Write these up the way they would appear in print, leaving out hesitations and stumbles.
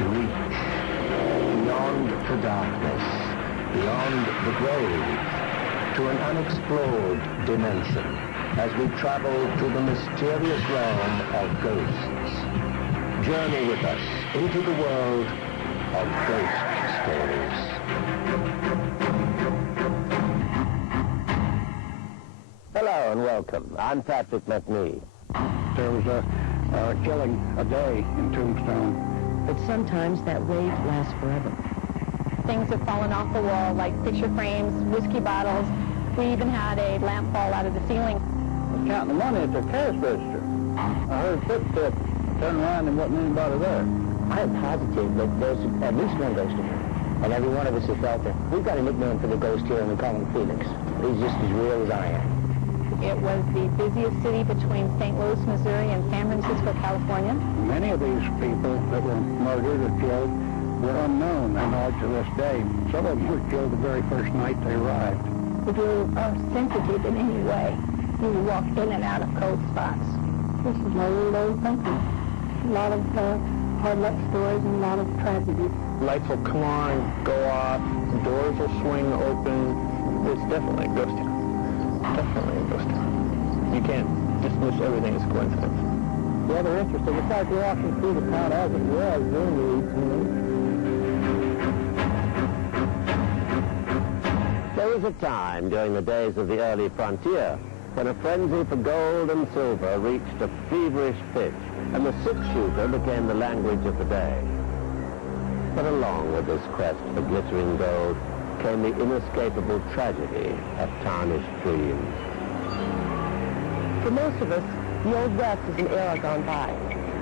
to reach, beyond the darkness, beyond the grave, to an unexplored dimension, as we travel to the mysterious realm of ghosts. Journey with us into the world of ghost stories. Hello and welcome. I'm Patrick Macnee. There was a killing a day in Tombstone. But sometimes that wave lasts forever. Things have fallen off the wall, like picture frames, whiskey bottles. We even had a lamp fall out of the ceiling. I was counting the money at the cash register. I heard footsteps. Turned around and wasn't anybody there. I am positive that there's at least one ghost in here. And every one of us has felt it. We've got a nickname for the ghost here, and we call him Phoenix. He's just as real as I am. It was the busiest city between St. Louis, Missouri, and San Francisco, California. Many of these people that were murdered or killed were unknown and are to this day. Some of them were killed the very first night they arrived. If you are sensitive in any way, you walk in and out of cold spots. This is my old country. A lot of hard luck stories and a lot of tragedy. Lights will come on, go off, doors will swing open. It's definitely a ghost town. Definitely a ghost town. You can't dismiss everything as coincidence. The other interesting, it's like walking through the town as it was during the 1800s. There was a time during the days of the early frontier when a frenzy for gold and silver reached a feverish pitch, and the six-shooter became the language of the day. But along with this quest for glittering gold came the inescapable tragedy of tarnished dreams. For most of us, the Old West is an era gone by.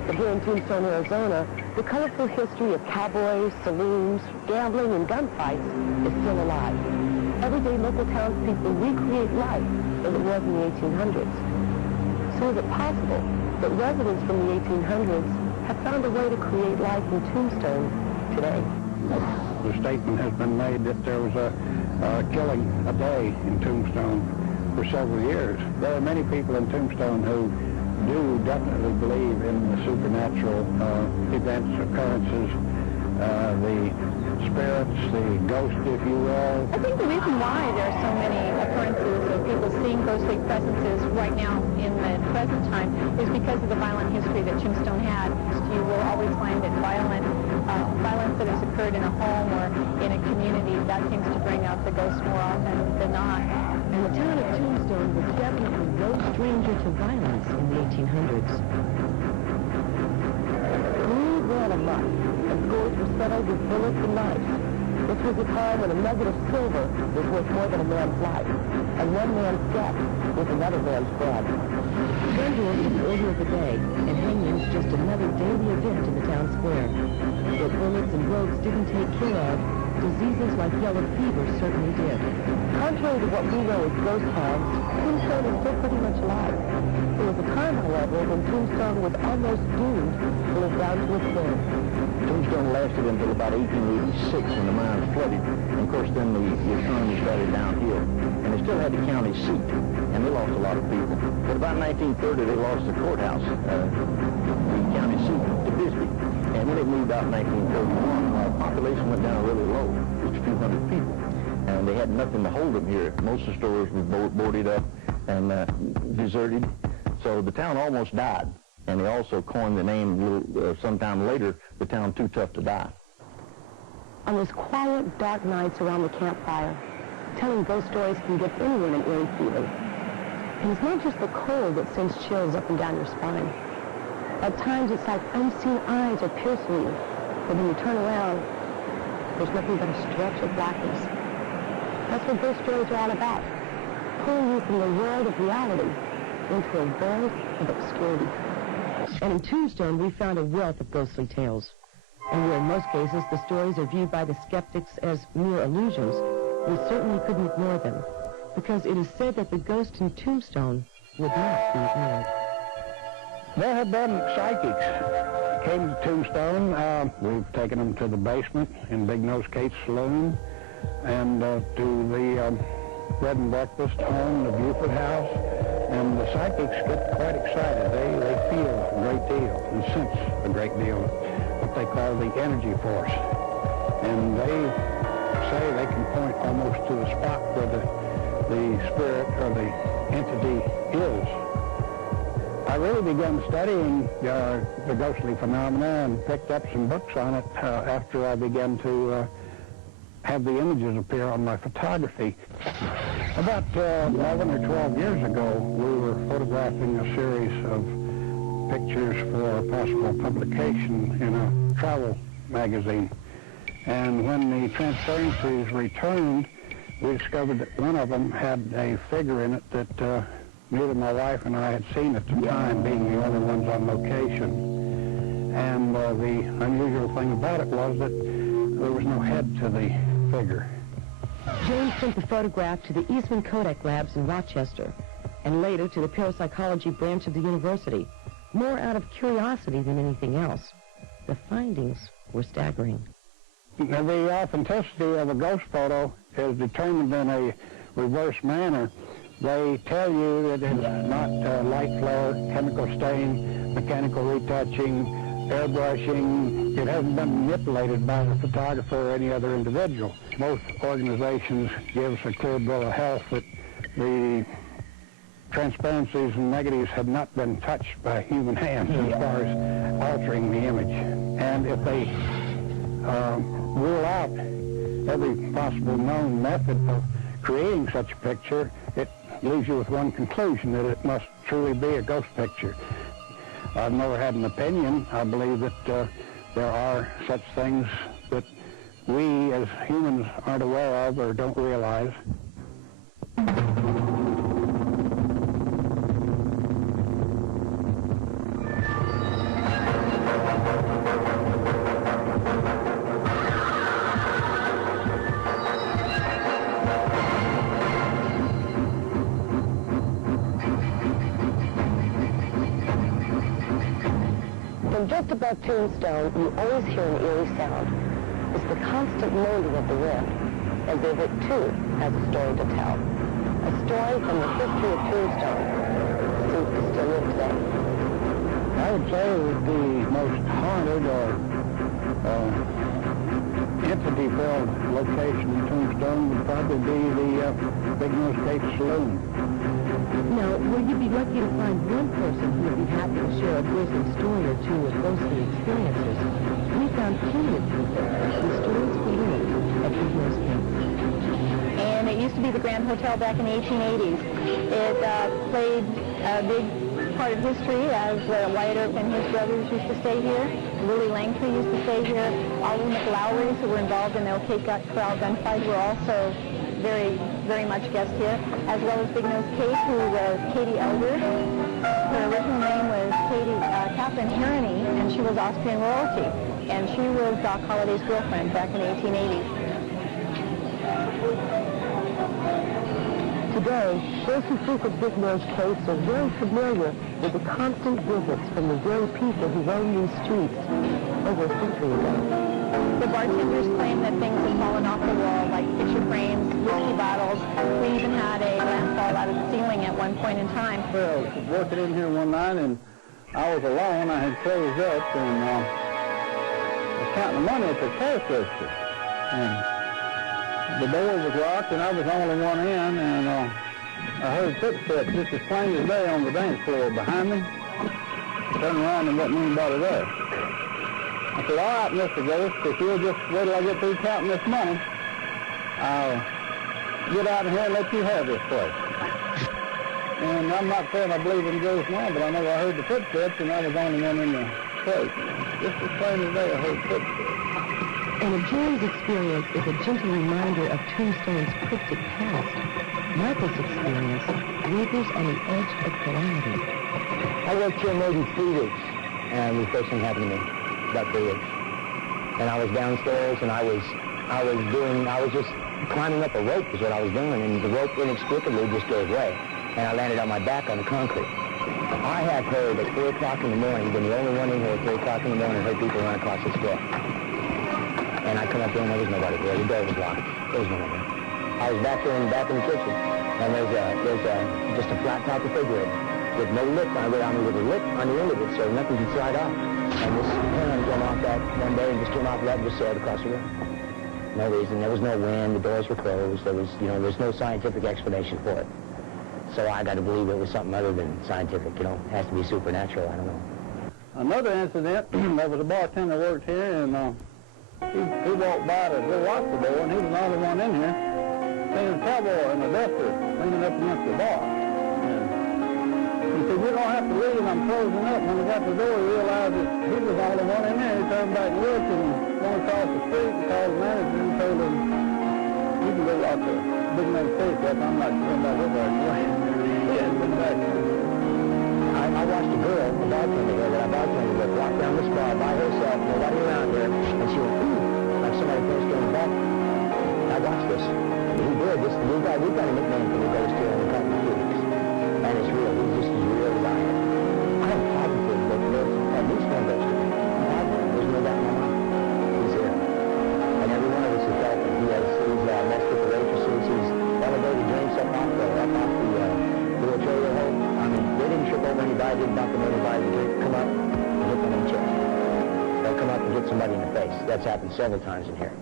But here in Tombstone, Arizona, the colorful history of cowboys, saloons, gambling, and gunfights is still alive. Everyday local townspeople recreate life as it was in the 1800s. So is it possible that residents from the 1800s have found a way to create life in Tombstone today? The statement has been made that there was a killing a day in Tombstone for several years. There are many people in Tombstone who do definitely believe in the supernatural events, occurrences, the spirits, the ghost, if you will. I think the reason why there are so many occurrences of people seeing ghostly presences right now in the present time is because of the violent history that Tombstone had. You will always find that violence that has occurred in a home or in a community, that seems to bring out the ghost more often than not. And the town of Tombstone was definitely no stranger to violence in the 1800s. Greed ran amok, and scores were settled with bullets and knives. This was a time when a nugget of silver was worth more than a man's life, and one man's death was another man's bread. Gun duels were the order of the day, and hangings just another daily event in the town square. What bullets and rogues didn't take care of, diseases like yellow fever certainly did. Contrary to what we know as ghost towns, Tombstone is still pretty much alive. There was a time, however, when Tombstone was almost doomed to live down to its end. Tombstone lasted until about 1886 when the mines flooded. And of course then the economy started downhill. And they still had the county seat, and they lost a lot of people. But about 1930 they lost the courthouse, the county seat, to Bisbee. And when it moved out in 1931, the population went down really low, just a few hundred people. And they had nothing to hold them here. Most of the stores were boarded up and deserted. So the town almost died. And they also coined the name sometime later, the town Too Tough to Die. On those quiet, dark nights around the campfire, telling ghost stories can give anyone an eerie feeling. And it's not just the cold that sends chills up and down your spine. At times it's like unseen eyes are piercing you, but when you turn around, there's nothing but a stretch of blackness. That's what ghost stories are all about, pulling you from the world of reality into a world of obscurity. And in Tombstone, we found a wealth of ghostly tales. And where in most cases the stories are viewed by the skeptics as mere illusions, we certainly couldn't ignore them, because it is said that the ghost in Tombstone would not be ignored. There have been psychics came to Tombstone. We've taken them to the basement in Big Nose Kate's saloon and to the bed and breakfast home, the Buford House. And the psychics get quite excited. They feel a great deal and sense a great deal. what they call the energy force. And they say they can point almost to the spot where the spirit or the entity is. I really began studying the ghostly phenomena and picked up some books on it after I began to have the images appear on my photography. About 11 or 12 years ago, we were photographing a series of pictures for possible publication in a travel magazine. And when the transparencies returned, we discovered that one of them had a figure in it that neither my wife and I had seen at the time, being the only ones on location. And the unusual thing about it was that there was no head to the figure. James sent the photograph to the Eastman Kodak Labs in Rochester, and later to the parapsychology branch of the university, more out of curiosity than anything else. The findings were staggering. Now, the authenticity of a ghost photo is determined in a reverse manner. They tell you that it's not light flare, chemical stain, mechanical retouching, airbrushing. It hasn't been manipulated by the photographer or any other individual. Both organizations give us a clear bill of health that the transparencies and negatives have not been touched by human hands as far as altering the image. And if they rule out every possible known method of creating such a picture, it leaves you with one conclusion, that it must truly be a ghost picture. I've never had an opinion. I believe that there are such things that we as humans aren't aware of or don't realize. From just above Tombstone, you always hear an eerie sound. It's the constant moaning of the wind, as if it, too, has a story to tell. A story from the history of Tombstone, seems to still live today. I would say that the most haunted or entity-filled location in Tombstone would probably be the Big Nose Gate Saloon. Now, will you be lucky to find one person who would be happy to share a grisly story or two of ghostly experiences? We found plenty of people whose stories believe at Big Nose Gate. And it used to be the Grand Hotel back in the 1880s. It played a big part of history, as Wyatt Earp and his brothers used to stay here. Willie Langtry used to stay here. All the McLowrys who were involved in the OK Corral gunfight were also very much guest here, as well as Big Nose Kate, who was Katie Elder. Her original name was Catherine Harrony, and she was Austrian royalty. And she was Doc Holliday's girlfriend back in the 1880s. Today, those who frequent Big Nose Gates are very familiar with the constant visits from the very people who roam these streets over a century ago. The bartenders claim that things have fallen off the wall, like picture frames, whiskey bottles. We even had a lamp fall out of the ceiling at one point in time. Well, I was working in here one night, and I was alone. I had closed up, and I was counting the money at the cash register. And the door was locked, and I was the only one in, and I heard footsteps just as plain as day on the dance floor behind me. Turned around and wasn't anybody there. I said, all right, Mr. Ghost, if you'll just wait till I get through counting this money, I'll get out of here and let you have this place. And I'm not saying I believe in ghosts now, but I know I heard the footsteps, and I was the only one in the place. Just as plain as day, I heard footsteps. And a Jerry's experience is a gentle reminder of Tombstone's cryptic past. Michael's experience wavers on the edge of calamity. I worked here maybe 3 weeks, and the first thing happened to me, about 3 weeks. And I was downstairs, and I was just climbing up a rope is what I was doing, and the rope inexplicably just gave way, and I landed on my back on the concrete. I have heard at 3 o'clock in the morning, been the only one in here at 3 o'clock in the morning, heard people run across this door. And I come up there and there was nobody there. The door was locked. There was no one there. I was back in the kitchen, and there's just a flat top refrigerator with no lip on it. I mean, with a lip on the end of it, so nothing can slide off. And this plane came off that one day and just came off that and just sailed across the room. No reason. There was no wind. The doors were closed. There was, there's no scientific explanation for it. So I got to believe it was something other than scientific. It has to be supernatural. I don't know. Another incident, there was a bartender worked here, and he walked by to go watch the door, and he was the only one in here. Seen a cowboy in a duster leaning up against the bar. And he said, "You don't have to leave. I'm closing up." When he got the door, he realized that he was the only one in there. He turned back and looked and went across the street and called the manager and told him, "You can go out the big man's face up. I'm not going back over there." He hadn't been back. I watched a girl, a bartender here that I bartended with, walk down this bar by herself, nobody around her, and she went, "Ooh," like somebody pushed her in the back. I watched this. He did. We've got a nickname for the ghost here in the couple of weeks. And it's real. He's just as real as I am. I'm positive that there's at least one ghost here. I'm positive. There's no doubt in my mind. He's here. And every one of us has felt him. He's messed with the waitresses. He's elevated drinks up off the little trailer hole. I mean, they didn't trip over anybody, didn't dump them anybody. They come up and hit them in the chest. They'll come up and hit somebody in the face. That's happened several times in here.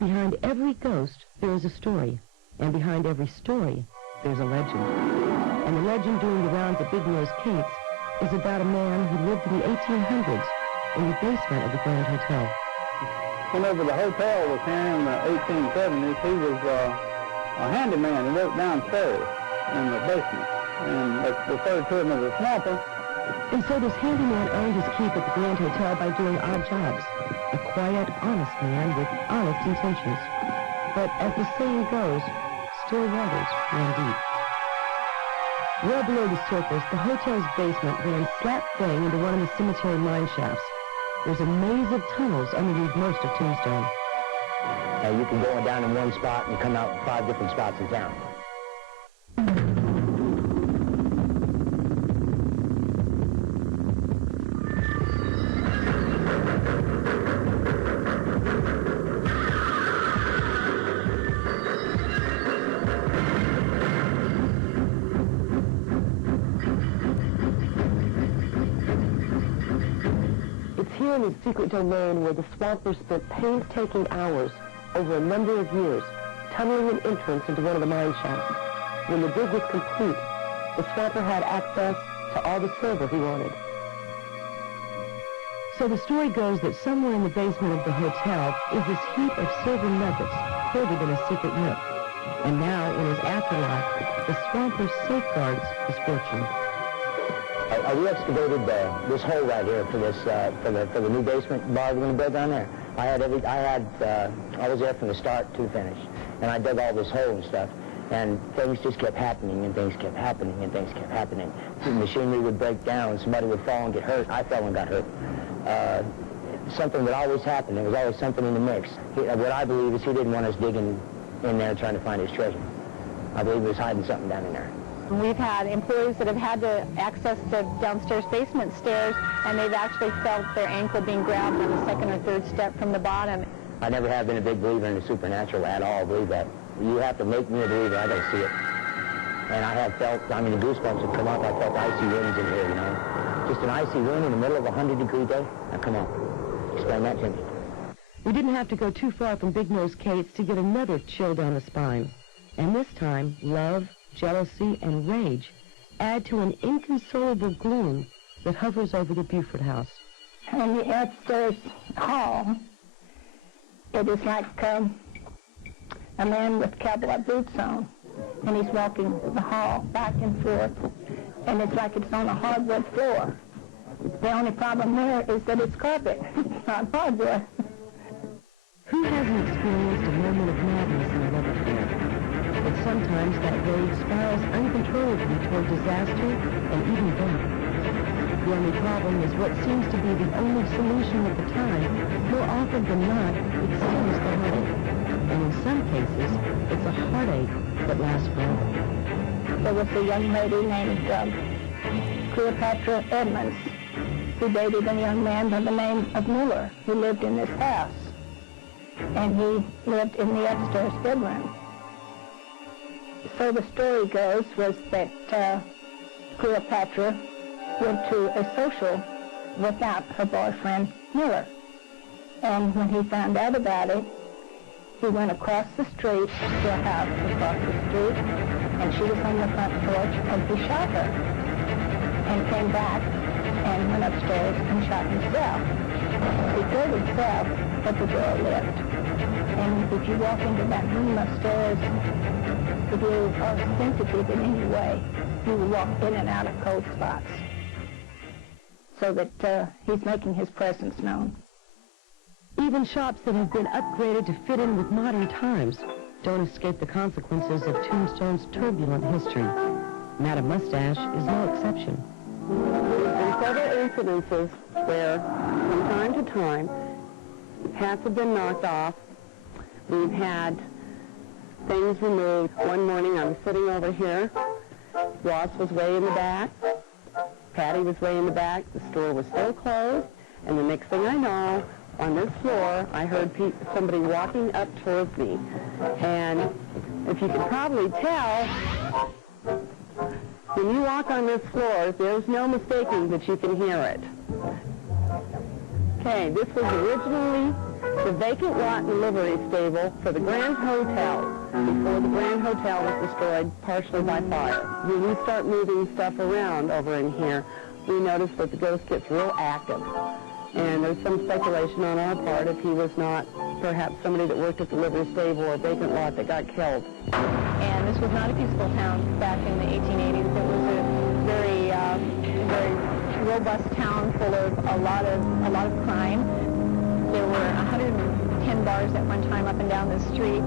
Behind every ghost, there is a story. And behind every story, there's a legend. And the legend doing the rounds at Big Nose Kate's is about a man who lived in the 1800s in the basement of the Grand Hotel. Whenever the hotel was here in the 1870s, he was a handyman. He worked downstairs in the basement. And they referred to him as a swamper. And so this handyman earned his keep at the Grand Hotel by doing odd jobs. A quiet, honest man with honest intentions. But as the saying goes, still waters run deep. Well below the surface, the hotel's basement ran slap bang into one of the cemetery mine shafts. There's a maze of tunnels underneath most of Tombstone. You can go down in one spot and come out in 5 different spots in town. Here in the secret domain where the swampers spent painstaking hours over a number of years tunneling an entrance into one of the mine shafts. When the dig was complete, the swamper had access to all the silver he wanted. So the story goes that somewhere in the basement of the hotel is this heap of silver nuggets hoarded in a secret nook. And now, in his afterlife, the swamper safeguards his fortune. We excavated this hole right here for this for the new basement bar we're going to build down there. I was there from the start to the finish, and I dug all this hole and stuff, and things just kept happening, and things kept happening, and things kept happening. The machinery would break down, somebody would fall and get hurt. I fell and got hurt. Something would always happen. There was always something in the mix. What I believe is he didn't want us digging in there trying to find his treasure. I believe he was hiding something down in there. We've had employees that have had to access the downstairs basement stairs, and they've actually felt their ankle being grabbed on the 2nd or 3rd step from the bottom. I never have been a big believer in the supernatural at all. I believe that. You have to make me a believer. I got to see it. And I have felt, the goosebumps have come up. I felt icy winds in here, Just an icy wind in the middle of a 100-degree day. Now, come on. Explain that to me. We didn't have to go too far from Big Nose Kate's to get another chill down the spine. And this time, love, jealousy, and rage add to an inconsolable gloom that hovers over the Buford house. In the upstairs hall, it is like a man with cowboy boots on, and he's walking the hall back and forth, and it's like it's on a hardwood floor. The only problem there is that it's carpet, not hardwood. Who hasn't experienced a moment of madness in a love affair? But sometimes that rage spirals uncontrollably toward disaster and even death. The only problem is what seems to be the only solution at the time. More often than not, it stings the heartache. And in some cases, it's a heartache that lasts forever. There was a young lady named Cleopatra Edmonds who dated a young man by the name of Miller who lived in this house. And he lived in the upstairs bedroom. So the story goes was that Cleopatra went to a social without her boyfriend, Miller. And when he found out about it, he went across the street to a house across the street, and she was on the front porch, and he shot her. And came back and went upstairs and shot himself. He killed himself, but the door left. And if you walk into that room upstairs, if you are sensitive in any way, you will walk in and out of cold spots. So that he's making his presence known. Even shops that have been upgraded to fit in with modern times don't escape the consequences of Tombstone's turbulent history. Madam Mustache is no exception. There have been several incidences where, from time to time, hats have been knocked off. We've had things removed. One morning I was sitting over here. Ross was way in the back. Patty was way in the back. The store was still closed. And the next thing I know, on this floor, I heard somebody walking up towards me. And if you can probably tell, when you walk on this floor, there's no mistaking that you can hear it. Okay, this was originally the vacant lot and livery stable for the Grand Hotel before the Grand Hotel was destroyed partially by fire. When we start moving stuff around over in here, we notice that the ghost gets real active. And there's some speculation on our part if he was not perhaps somebody that worked at the livery stable or vacant lot that got killed. And this was not a peaceful town back in the 1880s. It was a very, very robust town full of a lot of crime. There were 110 bars at one time up and down the street.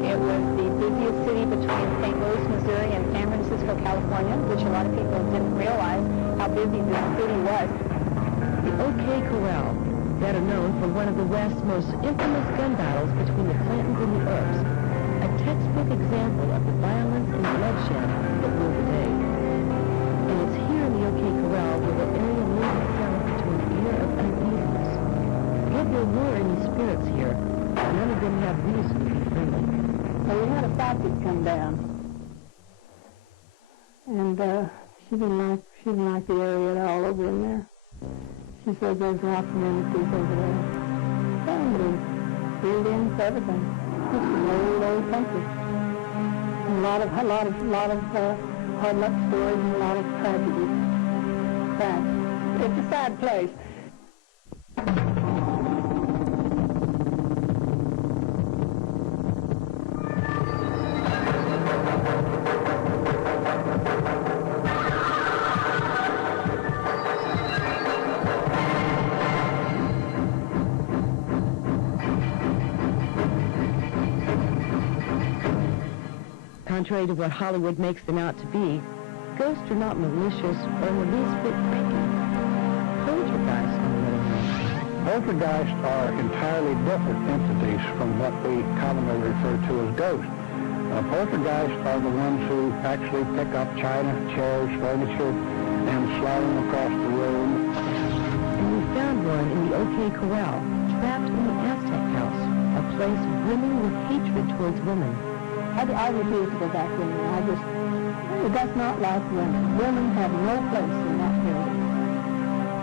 It was the busiest city between St. Louis, Missouri, and San Francisco, California, which a lot of people didn't realize how busy this city was. The OK Corral, better known for one of the West's most infamous gun battles between the Clintons and the Earps, a textbook example of the violence and bloodshed that ruled the day. And it's here in the OK Corral where the area lends itself to an air of uneasiness. Yet there were any spirits here, and none of them have reason to be friendly. Well, we had a psychic come down, and she didn't like the area at all over in there. She said there's lots of entities over there. Families, Indians, everything. This is an old country. And a lot of hard luck stories and a lot of tragedies. Sad. It's a sad place. Contrary to what Hollywood makes them out to be, ghosts are not malicious or in the least bit creepy. Poltergeists, on the other hand. Poltergeists are entirely different entities from what we commonly refer to as ghosts. Poltergeists are the ones who actually pick up china, chairs, furniture, and slide them across the room. And we found one in the OK Corral, trapped in the Aztec house, a place brimming with hatred towards women. I refuse to go back in there. It does not like women. Women have no place in that building.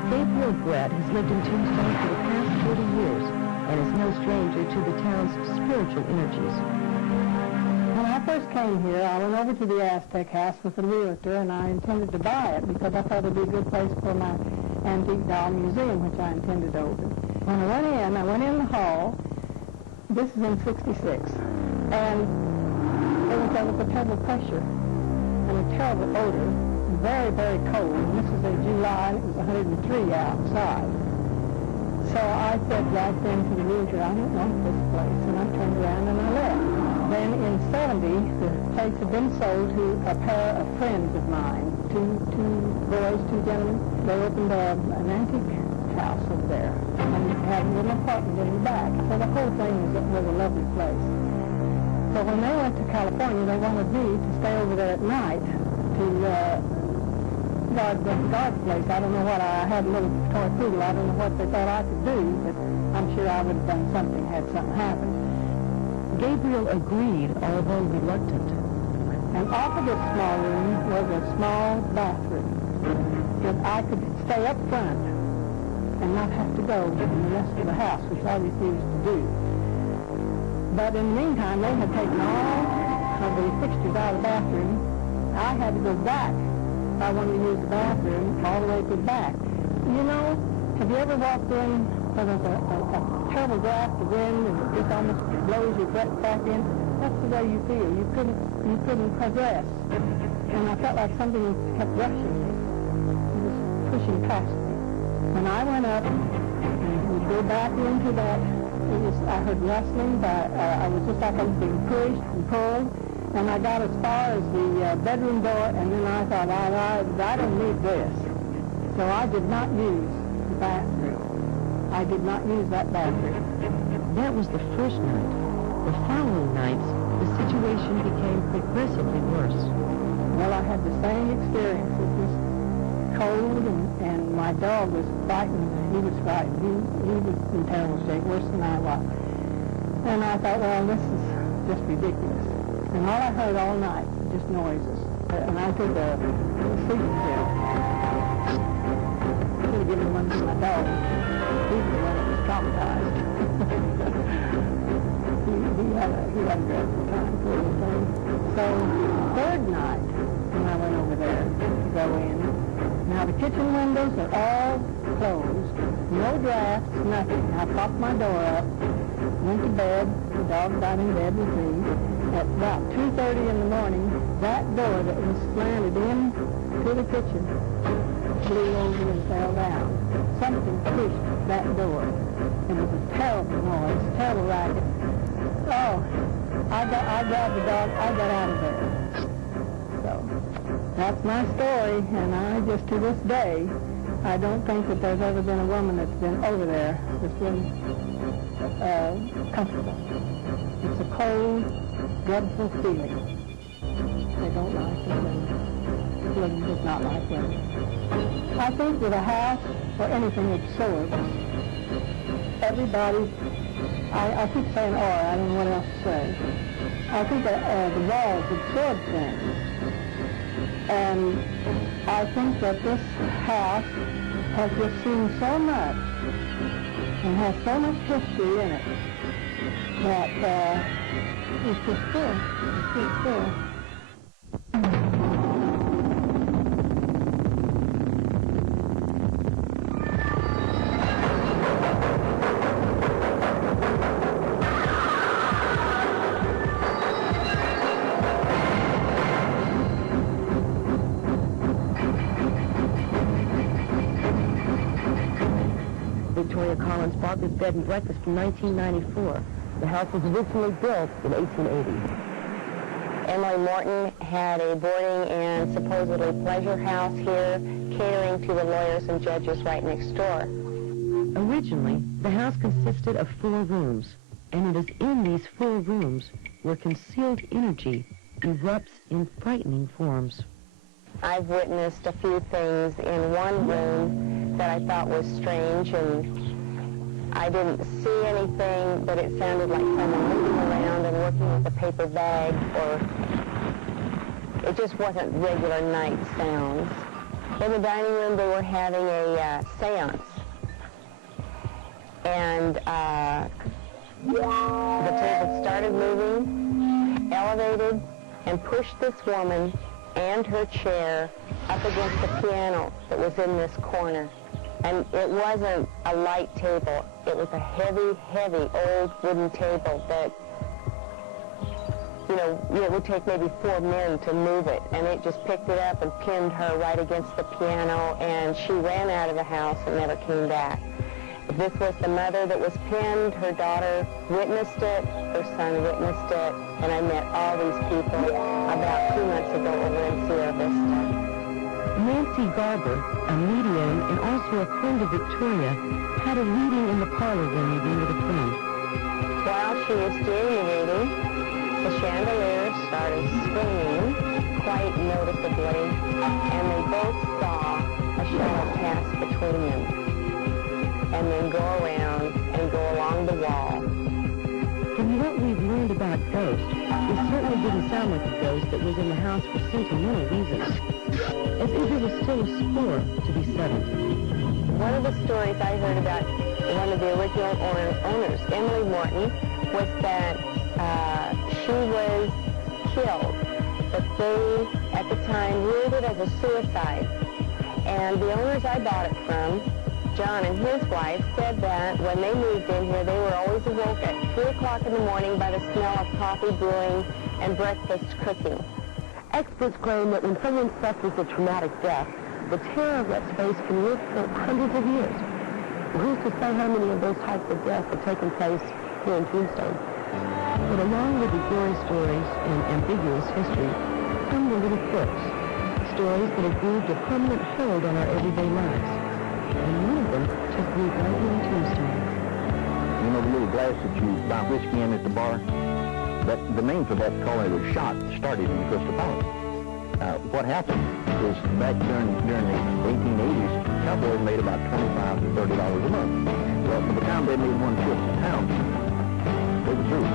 Gabriel Brett has lived in Tombstone for the past 40 years and is no stranger to the town's spiritual energies. When I first came here, I went over to the Aztec house with a realtor, and I intended to buy it because I thought it would be a good place for my antique doll museum, which I intended to open. When I went in the hall. This is in '66, and there was a terrible pressure and a terrible odor, very, very cold. And this was in July, and it was 103 outside. So I said right then to the realtor, I don't want this place, and I turned around and I left. Then in '70, the place had been sold to a pair of friends of mine, two gentlemen. They opened an antique house over there, and had a little apartment in the back. So the whole thing was a lovely place. So when they went to California, they wanted me to stay over there at night to guard the place. I don't know what, I had a little torpedo. I don't know what they thought I could do, but I'm sure I would have done something had something happened. Gabriel agreed, although reluctant. And off of this small room was a small bathroom. That I could stay up front and not have to go in the rest of the house, which I refused to do. But in the meantime, they had taken all of the fixtures out of the bathroom. I had to go back if I wanted to use the bathroom all the way to the back. You know, have you ever walked in where there's a terrible draft of wind and it just almost blows your breath back in? That's the way you feel. You couldn't progress. And I felt like something kept rushing me. It was pushing past me. When I went up and would go back into that, I heard rustling, I was just like I was being pushed and pulled. And I got as far as the bedroom door, and then I thought, I don't need this. So I did not use the bathroom. I did not use that bathroom. That was the first night. The following nights, the situation became progressively worse. Well, I had the same experience. It was cold, and my dog was frightened. He was frightened. He was in terrible shape, worse than I was. And I thought, well, this is just ridiculous. And all I heard all night, just noises. And I took a sleeping pill. I should have given one to my dog. He was the one that was traumatized. he had a dreadful time, poor little thing. So, third night, when I went over there to go in, now the kitchen windows are all closed, no drafts, nothing. I propped my door up, went to bed, the dog got in bed with me. At about 2:30 in the morning, that door that was slanted in to the kitchen blew over and fell down. Something pushed that door. It was a terrible noise, terrible racket. Oh, I grabbed the dog, I got out of there. So, that's my story, and I just, to this day, I don't think that there's ever been a woman that's been over there that's been comfortable. It's a cold, dreadful feeling. They don't like the women. Women does not like women. I think with a house or anything absorbs, everybody, I keep saying or, I don't know what else to say. I think that the walls absorb things. And I think that this house has just seen so much and has so much history in it that it's just full. It's just full. Bought this bed and breakfast in 1994. The house was originally built in 1880. Emily Morton had a boarding and supposedly pleasure house here, catering to the lawyers and judges right next door. Originally, the house consisted of 4 rooms, and it is in these 4 rooms where concealed energy erupts in frightening forms. I've witnessed a few things in one room that I thought was strange, and I didn't see anything, but it sounded like someone moving around and working with a paper bag, or it just wasn't regular night sounds. In the dining room, they were having a seance, and the table started moving, elevated, and pushed this woman and her chair up against the piano that was in this corner. And it wasn't a light table. It was a heavy, heavy old wooden table that, you know, it would take maybe 4 men to move it. And it just picked it up and pinned her right against the piano, and she ran out of the house and never came back. This was the mother that was pinned. Her daughter witnessed it. Her son witnessed it. And I met all these people about 2 months ago over in Sierra Vista. Nancy Garber, a medium and also a friend of Victoria, had a reading in the parlor one evening with a friend. While she was doing the reading, the chandelier started swinging quite noticeably, and they both saw a shadow pass between them, and then go around and go along the wall. From what we've learned about ghosts, it certainly didn't sound like a ghost that was in the house for sentimental reasons, as if there was still a score to be settled. One of the stories I heard about one of the original owners, Emily Morton, was that she was killed, but they, at the time, ruled it as a suicide. And the owners I bought it from, John and his wife, said that when they moved in here, they were always awoke at 3 o'clock in the morning by the smell of coffee brewing and breakfast cooking. Experts claim that when someone suffers a traumatic death, the terror of that space can live for hundreds of years. Who's to say how many of those types of deaths have taken place here in Tombstone? But along with the gory stories and ambiguous history come the little quirks, stories that have grieved a permanent hold on our everyday lives. And one of them took root right here in Tombstone. You know the little glass that you buy whiskey in at the bar? The name for that called a shot started in the Crystal Palace. What happened is back during the 1880s, cowboys made about $25 to $30 a month. Well, by the time they made one trip to town, they were through.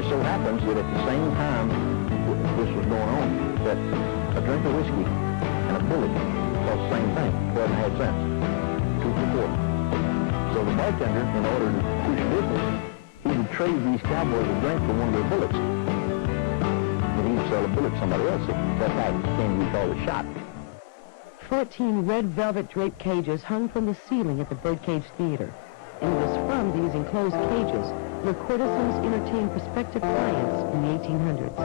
It so happens that at the same time this was going on, that a drink of whiskey and a bullet cost the same thing, 12.5 cents, 2 for $4. So the bartender, in order to push business, he would trade these cowboys a drink for one of their bullets. And he would sell a bullet to somebody else. That's how it came to be called a shot. 14 red velvet draped cages hung from the ceiling at the Birdcage Theater. And it was from these enclosed cages where courtesans entertained prospective clients in the 1800s.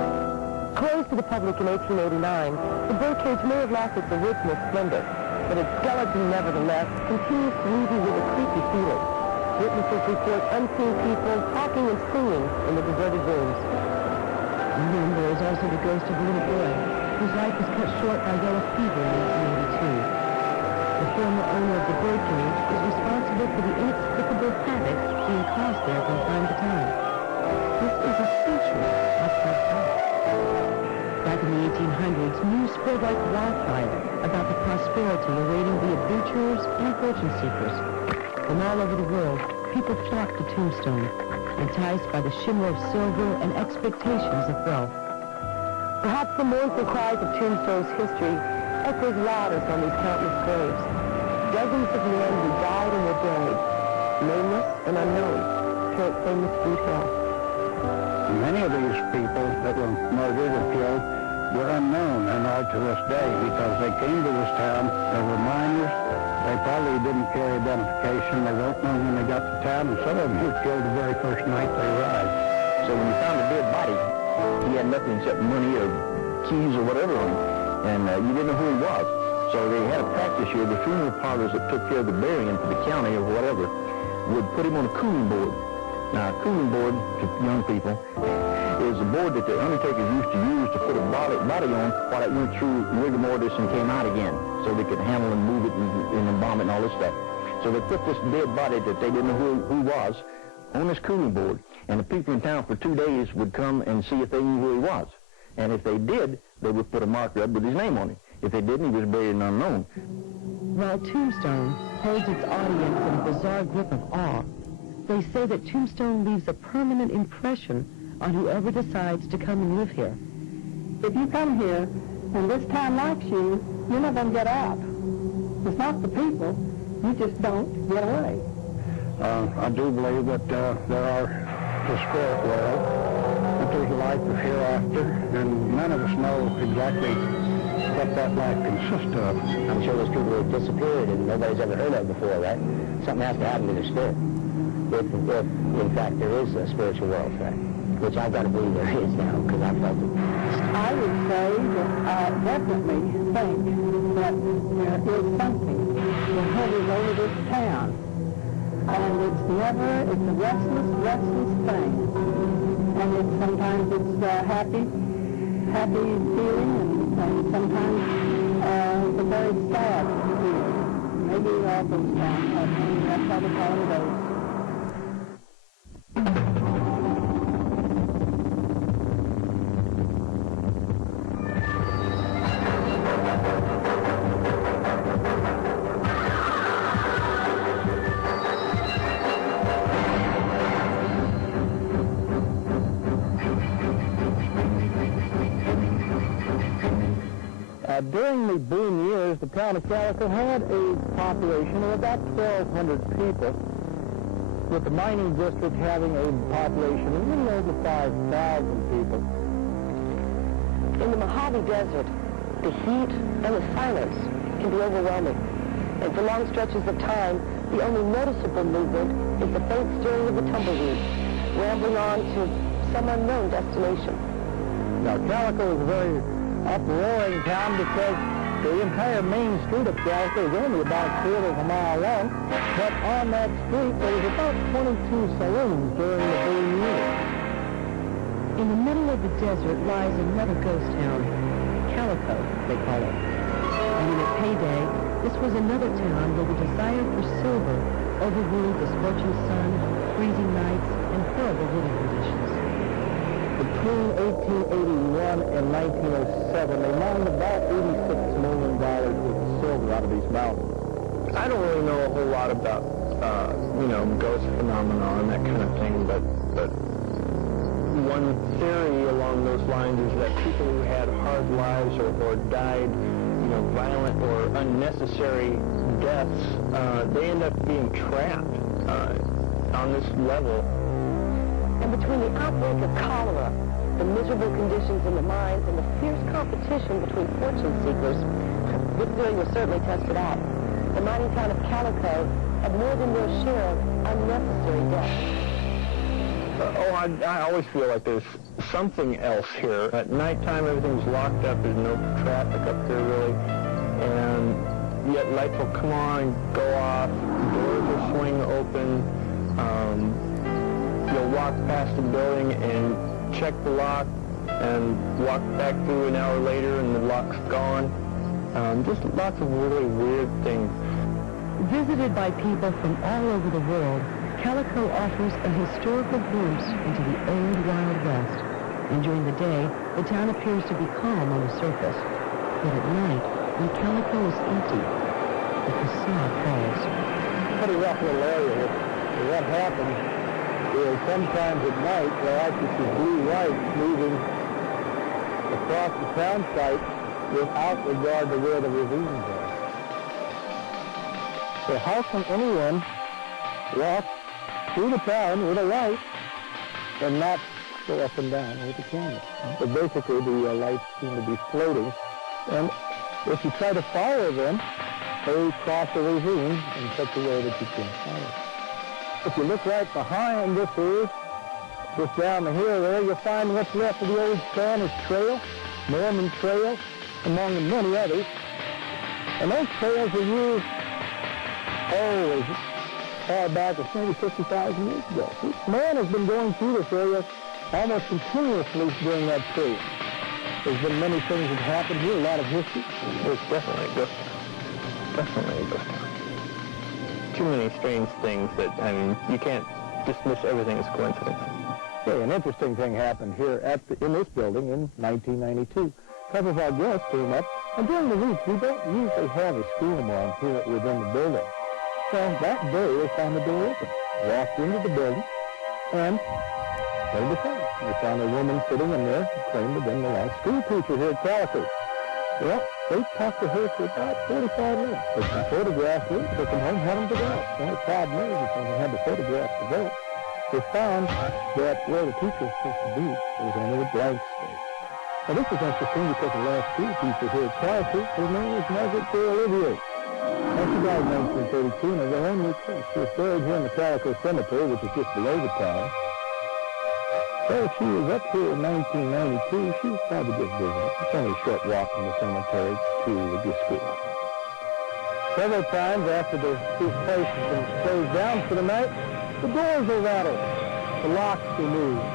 Closed to the public in 1889, the Birdcage may have lost its original splendor, but its skeleton, nevertheless, continues to leave you with a creepy feeling. Witnesses report unseen people talking and singing in the deserted rooms. And then there is also the ghost of a little boy whose life was cut short by yellow fever in 1882. The former owner of the Birdcage is responsible for the inexplicable havoc being caused there from time to time. This is a century outside time. Back in the 1800s, news spread like wildfire about the prosperity awaiting the adventurers and fortune seekers. From all over the world, people flocked to Tombstone, enticed by the shimmer of silver and expectations of wealth. Perhaps the mournful cries of Tombstone's history echoes loudest on these countless graves. Dozens of men who died and were buried, nameless and unknown, here at famous Boot Hill. Many of these people that were murdered or killed were unknown and are to this day because they came to this town, they were minors, they probably didn't carry identification, they weren't known when they got to town, and some of them were killed the very first night they arrived. So when you found a dead body, he had nothing except money or keys or whatever on him, and you didn't know who he was. So they had a practice here. The funeral parlors that took care of the burying for the county or whatever would put him on a cooling board. Now, a cooling board, to young people, is a board that the undertakers used to use to put a body on while it went through rigor mortis and came out again, so they could handle and move it and embalm it and all this stuff. So they put this dead body that they didn't know who was on this cooling board, and the people in town for 2 days would come and see if they knew who he was. And if they did, they would put a marker up with his name on it. If they didn't, he was buried in unknown. While Tombstone holds its audience in a bizarre grip of awe, they say that Tombstone leaves a permanent impression on whoever decides to come and live here. If you come here and this town likes you, you're not going to get out. It's not the people. You just don't get away. I do believe that there are the spirit world, that there's a life of hereafter, and none of us know exactly what that life consists of. I'm sure those people who have disappeared and nobody's ever heard of before, right? Something has to happen to their spirit. If in fact, there is a spiritual world, right? Which I've got to believe there is now, because I've felt it. I would say that I definitely think that there is something that hovers over this town. And it's a restless thing. And sometimes it's happy feeling, and sometimes it's a very sad feeling. Maybe all goes down. That's how the color goes. During the boom years, the town of Calico had a population of about 1,200 people, with the mining district having a population of a little over 5,000 people. In the Mojave Desert, the heat and the silence can be overwhelming. And for long stretches of time, the only noticeable movement is the faint stirring of the tumbleweed, rambling on to some unknown destination. Now, Calico is a very uproaring town because the entire main street of Calico is only about a quarter of a mile long, but on that street there was about 22 saloons during the boom years. In the middle of the desert lies another ghost town, Calico, they call it. And in its heyday, this was another town where the desire for silver overruled the scorching sun, freezing nights, and horrible living conditions. Between 1881 and 1907, they mined about $86 million worth of silver out of these mountains. I don't really know a whole lot about, ghost phenomena and that kind of thing, but one theory along those lines is that people who had hard lives or died, violent or unnecessary deaths, they end up being trapped on this level. And between the outbreak of cholera, the miserable conditions in the mines, and the fierce competition between fortune seekers, this theory was certainly tested out. The mining town of Calico had more than their share of unnecessary deaths. I always feel like there's something else here. At nighttime, everything's locked up. There's no traffic up there, really. And yet lights will come on and go off. Doors will swing open. You'll walk past the building and check the lock and walk back through an hour later and the lock's gone. Just lots of really weird things. Visited by people from all over the world, Calico offers a historical glimpse into the old Wild West. And during the day, the town appears to be calm on the surface. But at night, when Calico is empty, the facade falls. Pretty rough little area here. What happens is sometimes at night you'll actually see blue lights moving across the town site without regard to where the ravines are. So how can anyone walk through the town with a light and not go up and down with the camera? But basically the lights seem to be floating, and if you try to follow them, they cross a ravine in such a way that you can't follow. If you look right behind this is, just down the hill there, you'll find what's left of the old Spanish Trail, Mormon Trail, among many others. And those trails were used, as far back as maybe 50,000 years ago. Man has been going through this area almost continuously during that period. There's been many things that happened here, a lot of history. There's definitely a ghost town. Definitely a ghost town. Too many strange things that, you can't dismiss everything as coincidence. Okay, an interesting thing happened here in this building in 1992. A couple of our guests came up, and during the week, we don't usually have a school mom here within the building. So that day, they found the door open, walked into the building, and heard the phone. They found a woman sitting in there who claimed to have been the last school teacher here at Calico. Well, they talked to her for about 45 minutes. Took some photographs with her, took them home, had them developed. The only problem is when they had the photographs developed, they found that where the teacher was supposed to be, there was only a blank space. Now this is interesting because the last school teacher here at Calico, his name was Margaret J. Olivier. And she died in 1932, and of her own request, she was buried here in the Calico Cemetery, which is just below the town. So she was up here in 1992. She was probably just visiting. It's only a short walk from the cemetery to the school. Several times after this place has been closed down for the night, the doors are rattled, the locks are moved.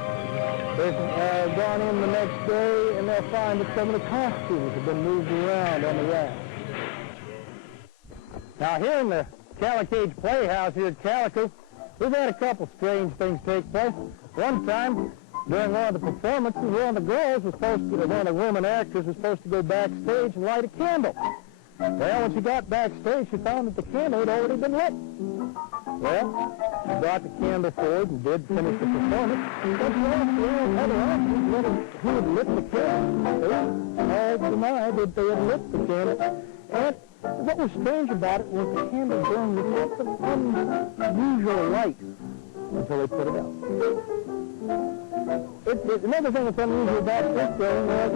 They've gone in the next day, and they'll find that some of the costumes have been moved around on the rack. Now here in the Calicage Playhouse here at Calico, we've had a couple strange things take place. One time, during one of the performances, one of the girls was supposed to, one of the women actors was supposed to go backstage and light a candle. Well, when she got backstage, she found that the candle had already been lit. Well, she brought the candle forward and did finish the performance. But she asked the other actors who had lit the candle. They all denied that they had lit the candle. And what was strange about it was the candle burned with lots of unusual light until they put it out. Another thing that's unusual about this building was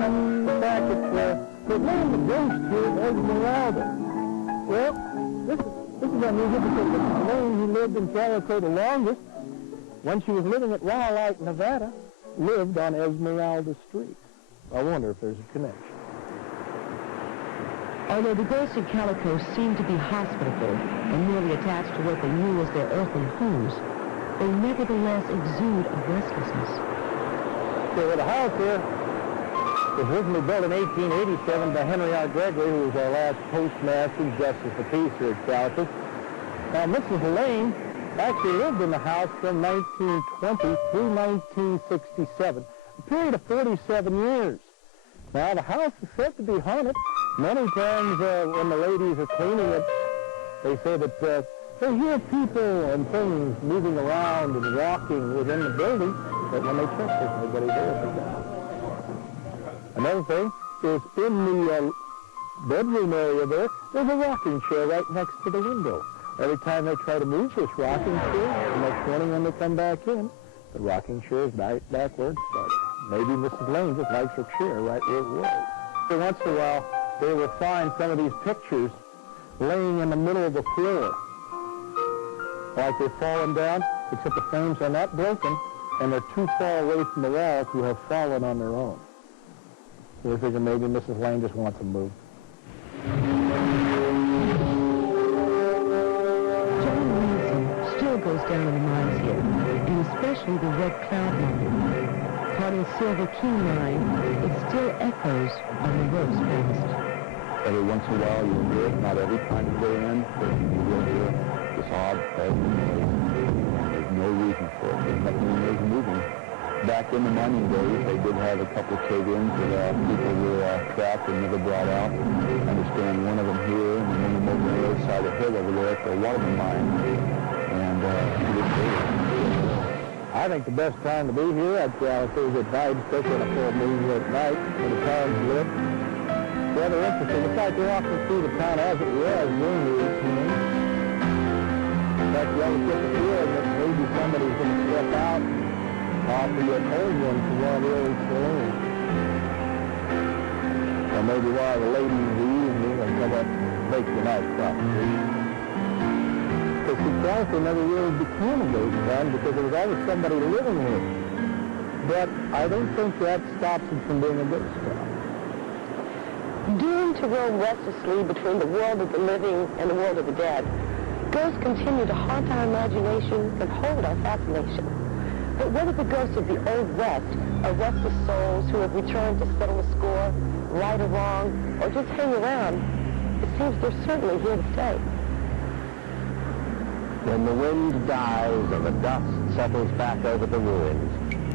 the fact that the name of the ghost here is Esmeralda. Well, this is unusual because Mrs. Lane, who lived in Calico the longest, when she was living at Raleigh, Nevada, lived on Esmeralda Street. I wonder if there's a connection. Although the ghosts of Calico seem to be hospitable and merely attached to what they knew as their earthly homes, they nevertheless exude a restlessness. So the house here was originally built in 1887 by Henry R. Gregory, who was our last postmaster and justice of the peace here at Calico. Now, Mrs. Lane actually lived in the house from 1920 through 1967, a period of 47 years. Now, the house is said to be haunted. Many times when the ladies are cleaning it, they say that they hear people and things moving around and walking within the building, but when they check, there's nobody there. Another thing is in the bedroom area there's a rocking chair right next to the window. Every time they try to move this rocking chair, the next morning when they come back in, the rocking chair is backwards, but maybe Mrs. Lane just likes her chair right where it was. So once in a while, they will find some of these pictures laying in the middle of the floor, like they've fallen down, except the frames are not broken, and they're too far away from the wall to have fallen on their own. So we're thinking maybe Mrs. Lane just wants them moved. John Wilson still goes down in the mines here, and especially the Red Cloud mine. Caught in Silver Key mine, it still echoes on the rope's past. Every once in a while you hear it, not every time you go in, but you will hear this odd buzzing noise. There's no reason for it. There's nothing is moving. Back in the mining days, they did have a couple of cave-ins that people were trapped and never brought out. I understand one of them here, and then over on the other side of the hill over there at the Waterman mine. And I think the best time to be here at Calico is at night, especially on a full moon at night when the town's lit. Rather interesting. It's like you often see the town as it was during the 1880s. In fact, you always get the feeling that maybe somebody's going to step out off the old one to one of the old saloons. Or maybe while the ladies in the evening will come up and make the night proposition. Because see, Calico never really became a ghost town because there was always somebody living here. But I don't think that stops it from being a ghost town. Doomed to roam restlessly between the world of the living and the world of the dead, ghosts continue to haunt our imagination and hold our fascination. But what of the ghosts of the Old West, of restless souls who have returned to settle a score, right or wrong, or just hang around? It seems they're certainly here to stay. When the wind dies and the dust settles back over the ruins,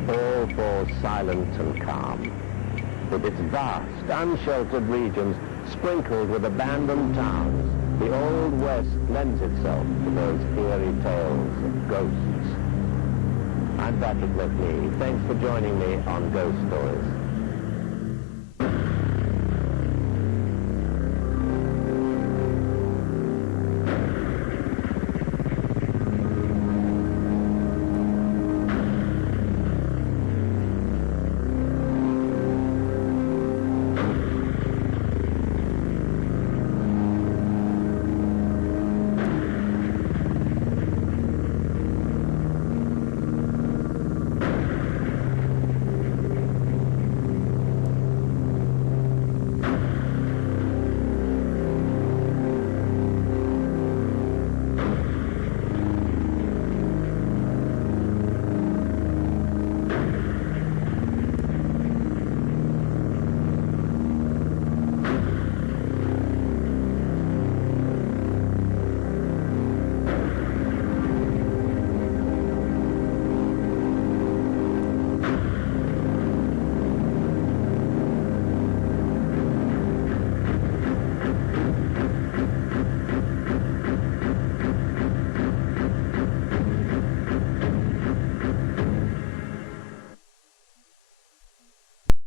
all falls silent and calm. With its vast, unsheltered regions sprinkled with abandoned towns, the Old West lends itself to those eerie tales of ghosts. I'm Patrick Macnee. Thanks for joining me on Ghost Stories.